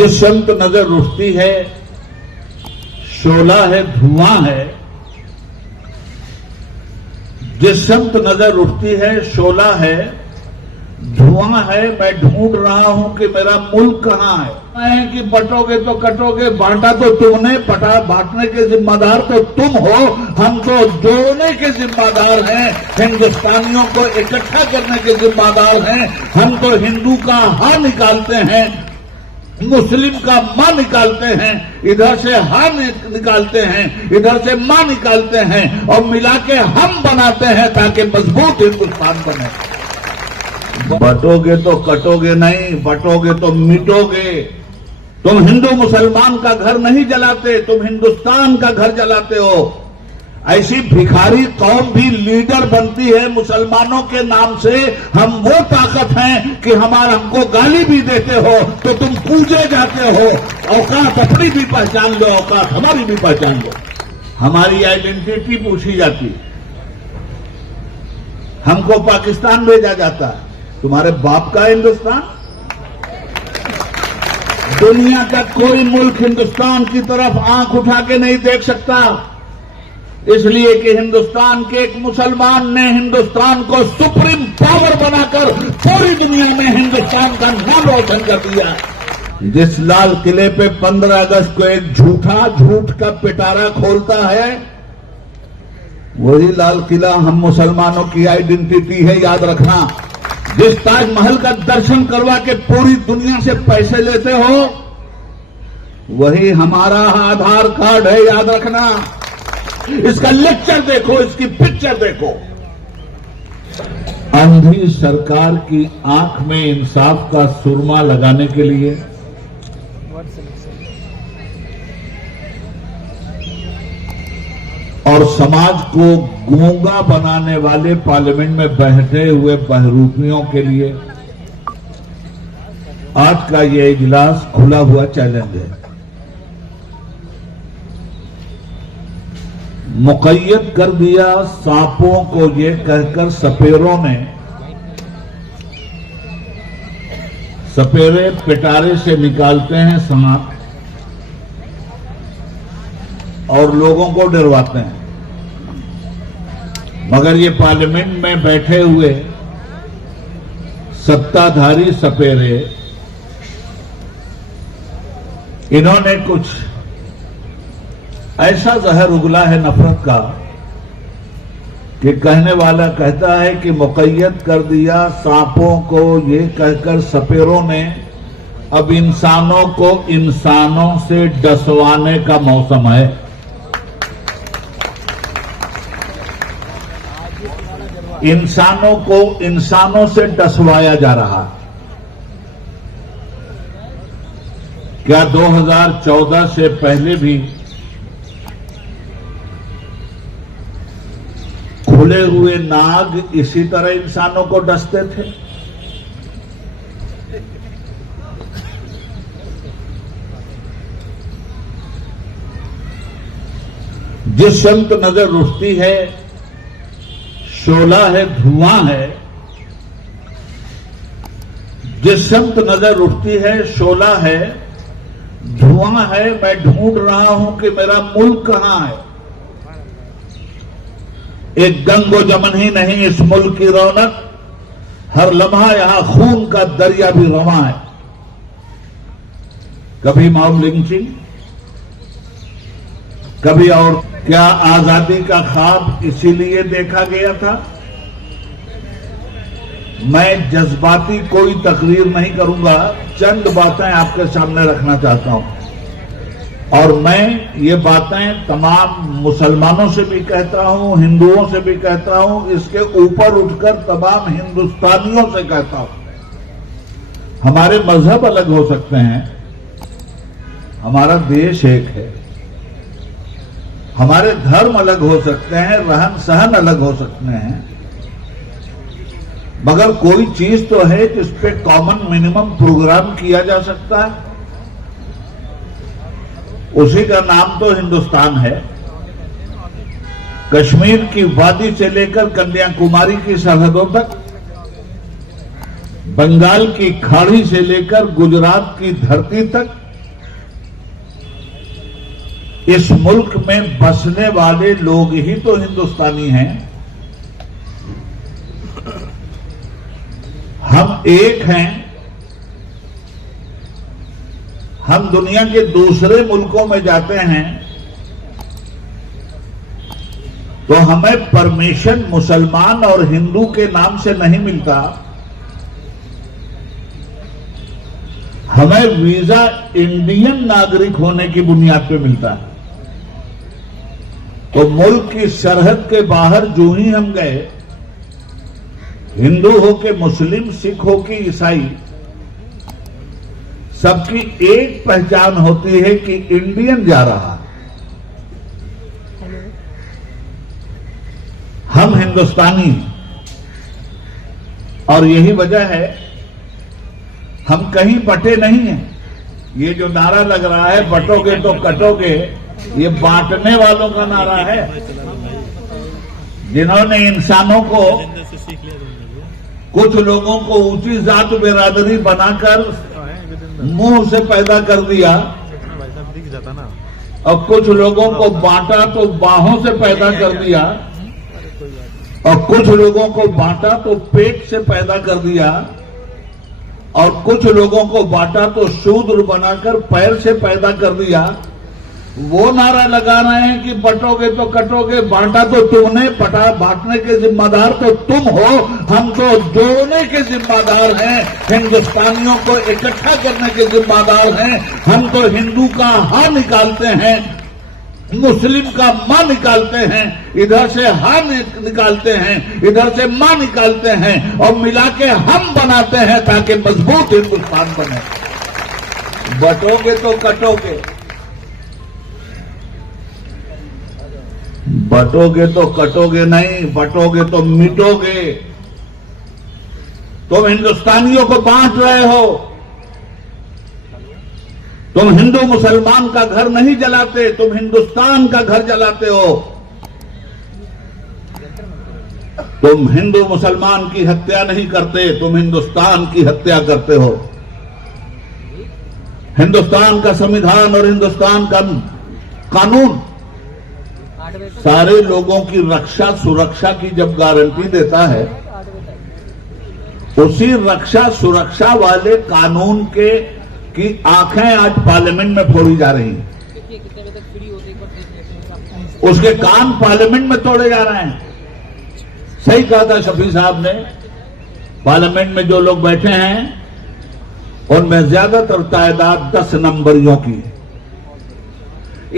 जिस शम्त नजर उठती है शोला है धुआं है, जिस शम्त नजर उठती है शोला है धुआं है। मैं ढूंढ रहा हूं कि मेरा मुल्क कहां है कि बटोगे तो कटोगे, बांटा तो तुमने, बांटने के जिम्मेदार तो तुम हो, हम तो जोड़ने के जिम्मेदार हैं, हिंदुस्तानियों को इकट्ठा करने के जिम्मेदार हैं। हम तो हिंदू का हा निकालते हैं, मुस्लिम का मां निकालते हैं, इधर से हा निकालते हैं, इधर से मां निकालते हैं और मिला के हम बनाते हैं ताकि मजबूत हिंदुस्तान बने। बटोगे तो कटोगे नहीं, बटोगे तो मिटोगे। तुम हिंदू मुसलमान का घर नहीं जलाते, तुम हिंदुस्तान का घर जलाते हो। ऐसी भिखारी कौम भी लीडर बनती है मुसलमानों के नाम से। हम वो ताकत हैं कि हमको गाली भी देते हो तो तुम पूजे जाते हो। औकात अपनी भी पहचान लो, औकात हमारी भी पहचान लो। हमारी आइडेंटिटी पूछी जाती, हमको पाकिस्तान भेजा जाता है। तुम्हारे बाप का हिंदुस्तान? दुनिया का कोई मुल्क हिंदुस्तान की तरफ आंख उठा के नहीं देख सकता, इसलिए कि हिंदुस्तान के एक मुसलमान ने हिंदुस्तान को सुप्रीम पावर बनाकर पूरी दुनिया में हिंदुस्तान का नाम रोशन कर दिया। जिस लाल किले पे 15 अगस्त को एक झूठ का पिटारा खोलता है, वही लाल किला हम मुसलमानों की आइडेंटिटी है, याद रखना। जिस ताजमहल का दर्शन करवा के पूरी दुनिया से पैसे लेते हो, वही हमारा आधार कार्ड है, याद रखना। इसका लेक्चर देखो, इसकी पिक्चर देखो। अंधी सरकार की आंख में इंसाफ का सुरमा लगाने के लिए और समाज को गूंगा बनाने वाले पार्लियामेंट में बैठे हुए बहरूपियों के लिए आज का यह इजलास खुला हुआ चैलेंज है। मुक़य्यद कर दिया सांपों को ये कहकर सपेरों ने, सपेरे पिटारे से निकालते हैं सांप और लोगों को डरवाते हैं, मगर ये पार्लियामेंट में बैठे हुए सत्ताधारी सपेरे, इन्होंने कुछ ऐसा जहर उगला है नफरत का कि कहने वाला कहता है कि मुक़य्यद कर दिया सांपों को ये कहकर सपेरों ने, अब इंसानों को इंसानों से डसवाने का मौसम है। इंसानों को इंसानों से डसवाया जा रहा। क्या 2014 से पहले भी खुले हुए नाग इसी तरह इंसानों को डसते थे? जिस शम्त नजर उठती है शोला है धुआं है, जिस शम्त नजर उठती है शोला है धुआं है। मैं ढूंढ रहा हूं कि मेरा मुल्क कहां है। एक गंगो जमन ही नहीं इस मुल्क की रौनक, हर लम्हा यहां खून का दरिया भी रवां है। कभी मॉब लिंचिंग, कभी और क्या आजादी का ख्वाब इसीलिए देखा गया था? मैं जज्बाती कोई तकरीर नहीं करूंगा, चंद बातें आपके सामने रखना चाहता हूं। और मैं ये बातें तमाम मुसलमानों से भी कहता हूं, हिंदुओं से भी कहता हूं, इसके ऊपर उठकर तमाम हिंदुस्तानियों से कहता हूं। हमारे मजहब अलग हो सकते हैं, हमारा देश एक है। हमारे धर्म अलग हो सकते हैं, रहन सहन अलग हो सकते हैं, मगर कोई चीज तो है जिस पे कॉमन मिनिमम प्रोग्राम किया जा सकता है। उसी का नाम तो हिंदुस्तान है। कश्मीर की वादी से लेकर कन्याकुमारी की सरहदों तक, बंगाल की खाड़ी से लेकर गुजरात की धरती तक, इस मुल्क में बसने वाले लोग ही तो हिंदुस्तानी हैं। हम एक हैं। हम दुनिया के दूसरे मुल्कों में जाते हैं तो हमें परमिशन मुसलमान और हिंदू के नाम से नहीं मिलता, हमें वीजा इंडियन नागरिक होने की बुनियाद पे मिलता है। तो मुल्क की सरहद के बाहर जो ही हम गए, हिंदू हो के मुस्लिम, सिख हो के ईसाई, सबकी एक पहचान होती है कि इंडियन जा रहा है। हम हिंदुस्तानी, और यही वजह है हम कहीं बटे नहीं हैं। ये जो नारा लग रहा है बटोगे तो कटोगे, ये बांटने वालों का नारा है, जिन्होंने इंसानों को, कुछ लोगों को ऊंची जात बिरादरी बनाकर मुंह से पैदा कर दिया और कुछ लोगों को बांटा तो बाहों से पैदा कर दिया और कुछ लोगों को बांटा तो पेट से पैदा कर दिया और कुछ लोगों को बांटा तो शूद्र बनाकर पैर से पैदा कर दिया। वो नारा लगा रहे हैं कि बटोगे तो कटोगे, बांटा तो तुमने, बांटने के जिम्मेदार तो तुम हो, हम तो जोड़ने के जिम्मेदार हैं, हिंदुस्तानियों को इकट्ठा करने के जिम्मेदार हैं। हम तो हिंदू का हा निकालते हैं, मुस्लिम का मां निकालते हैं, इधर से हा निकालते हैं, इधर से मां निकालते हैं और मिला के हम बनाते हैं ताकि मजबूत हिंदुस्तान बने। बटोगे तो कटोगे, बटोगे तो कटोगे नहीं, बटोगे तो मिटोगे। तुम हिंदुस्तानियों को बांट रहे हो। तुम हिंदू मुसलमान का घर नहीं जलाते, तुम हिंदुस्तान का घर जलाते हो। तुम हिंदू मुसलमान की हत्या नहीं करते, तुम हिंदुस्तान की हत्या करते हो। हिंदुस्तान का संविधान और हिंदुस्तान का कानून सारे लोगों की रक्षा सुरक्षा की जब गारंटी देता है, उसी रक्षा सुरक्षा वाले कानून की आंखें आज पार्लियामेंट में फोड़ी जा रही हैं, उसके कान पार्लियामेंट में तोड़े जा रहे हैं। सही कहा था शफी साहब ने, पार्लियामेंट में जो लोग बैठे हैं उनमें ज्यादातर तादाद 10 नंबरियों की।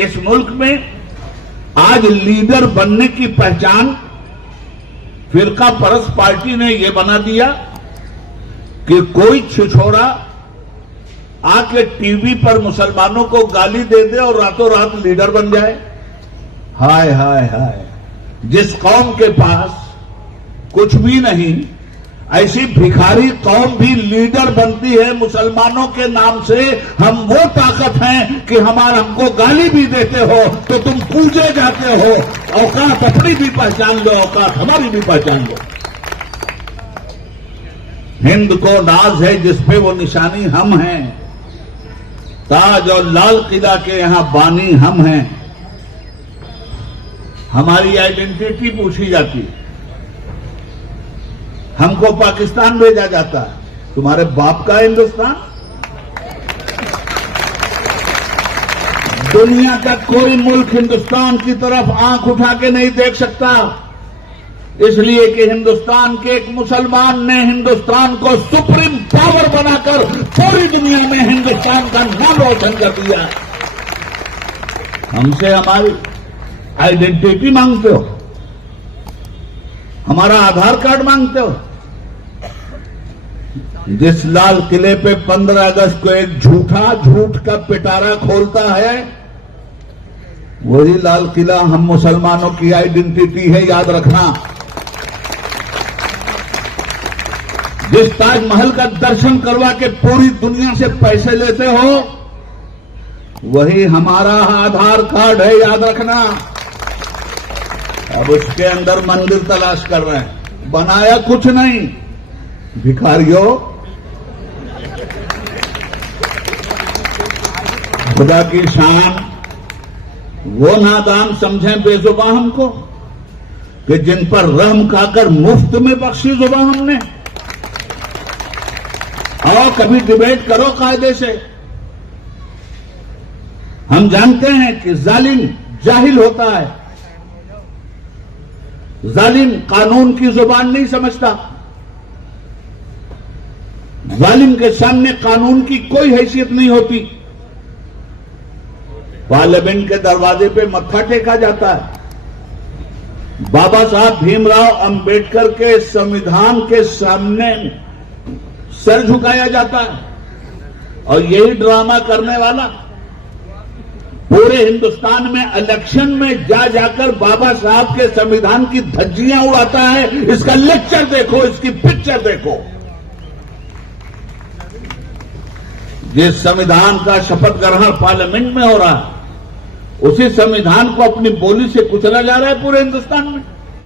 इस मुल्क में आज लीडर बनने की पहचान फिरका परस्त पार्टी ने यह बना दिया कि कोई छिछोरा आके टीवी पर मुसलमानों को गाली दे दे और रातों रात लीडर बन जाए। हाय हाय हाय, जिस कौम के पास कुछ भी नहीं, ऐसी भिखारी कौम भी लीडर बनती है मुसलमानों के नाम से। हम वो ताकत हैं कि हमको गाली भी देते हो तो तुम पूजे जाते हो। औकात अपनी भी पहचान लो, औकात हमारी भी पहचान लो। हिंद को नाज है जिसपे वो निशानी हम हैं, ताज और लाल किला के यहां बानी हम हैं। हमारी आइडेंटिटी पूछी जाती है, हमको पाकिस्तान भेजा जाता है, तुम्हारे बाप का हिंदुस्तान। दुनिया का कोई मुल्क हिंदुस्तान की तरफ आंख उठा के नहीं देख सकता, इसलिए कि हिंदुस्तान के एक मुसलमान ने हिंदुस्तान को सुप्रीम पावर बनाकर पूरी दुनिया में हिंदुस्तान का नाम रोशन कर दिया। हमसे हमारी आइडेंटिटी मांगते हो, हमारा आधार कार्ड मांगते हो। जिस लाल किले पे 15 अगस्त को एक झूठ का पिटारा खोलता है, वही लाल किला हम मुसलमानों की आइडेंटिटी है, याद रखना। जिस ताजमहल का दर्शन करवा के पूरी दुनिया से पैसे लेते हो, वही हमारा आधार कार्ड है, याद रखना। अब उसके अंदर मंदिर तलाश कर रहे हैं, बनाया कुछ नहीं। भिखारियों, खुदा की शान वो नादान समझें बेजुबान हमको कि जिन पर रहम खाकर मुफ्त में बख्शी जुबान हमने। और कभी डिबेट करो कायदे से। हम जानते हैं कि जालिम जाहिल होता है, जालिम कानून की जुबान नहीं समझता, जालिम के सामने कानून की कोई हैसियत नहीं होती। पार्लियामेंट के दरवाजे पे मत्था टेका जाता है। बाबा साहब भीमराव अंबेडकर के संविधान के सामने सर झुकाया जाता है। और यही ड्रामा करने वाला पूरे हिंदुस्तान में इलेक्शन में जा जाकर बाबा साहब के संविधान की धज्जियां उड़ाता है। इसका लेक्चर देखो, इसकी पिक्चर देखो। जिस संविधान का शपथ ग्रहण पार्लियामेंट में हो रहा है, उसी संविधान को अपनी बोली से कुचला जा रहा है पूरे हिंदुस्तान में।